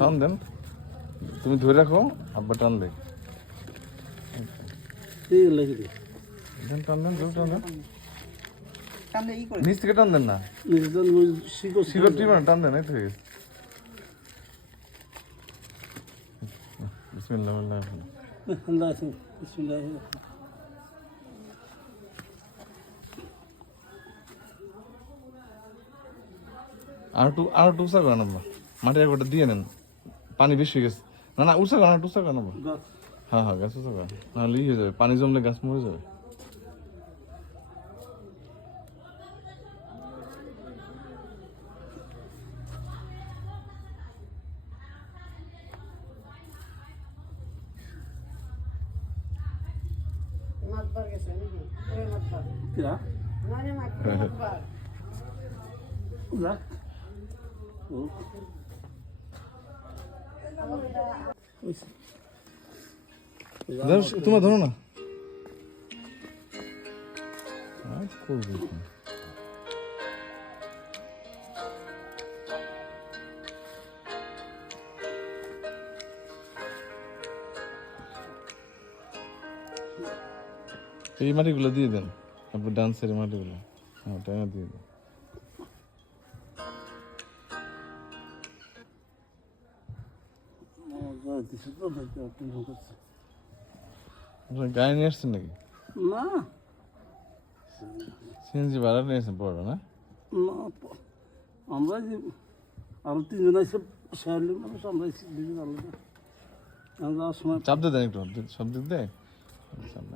টান দেন। তুমি ধরে রাখো, আব্বা টান দে টান দেন টান দেন। নিচ থেকে টান দেন না। শিকড় টিপে না, টান দেন, এই থেকে বিসমিল্লাহ। বিসমিল্লাহ বিসমিল্লাহ। আর একটু আর একটু উঁচা করেন আব্বা। মাটির একবারটা দিয়ে নেন। পানি বেশি হয়ে গেছে। না না উঁচা একটু উঁচা করেন আব্বা। হ্যাঁ হ্যাঁ গাছ উঁচা করেন। নাহলে হয়ে যাবে। পানি জমলে গাছ মরে যাবে। মাতবার তোমরা ধরো না। এই মাটিগুলো দিয়ে দেন তারপর ডান্সের মাটিগুলো হ্যাঁ দিয়ে দেন। গায়ে নিয়ে আসছেন নাকি? না। সিএনজি ভাড়া নিয়ে আসছেন পড়ো না আমরা যে আরও তিনজন আছে শেয়ারলি মানুষ আমরা এসে দুজন আলাদা। যাওয়ার সময় চাপ দিয়ে দেন একটু সব দিক দেয়। দেন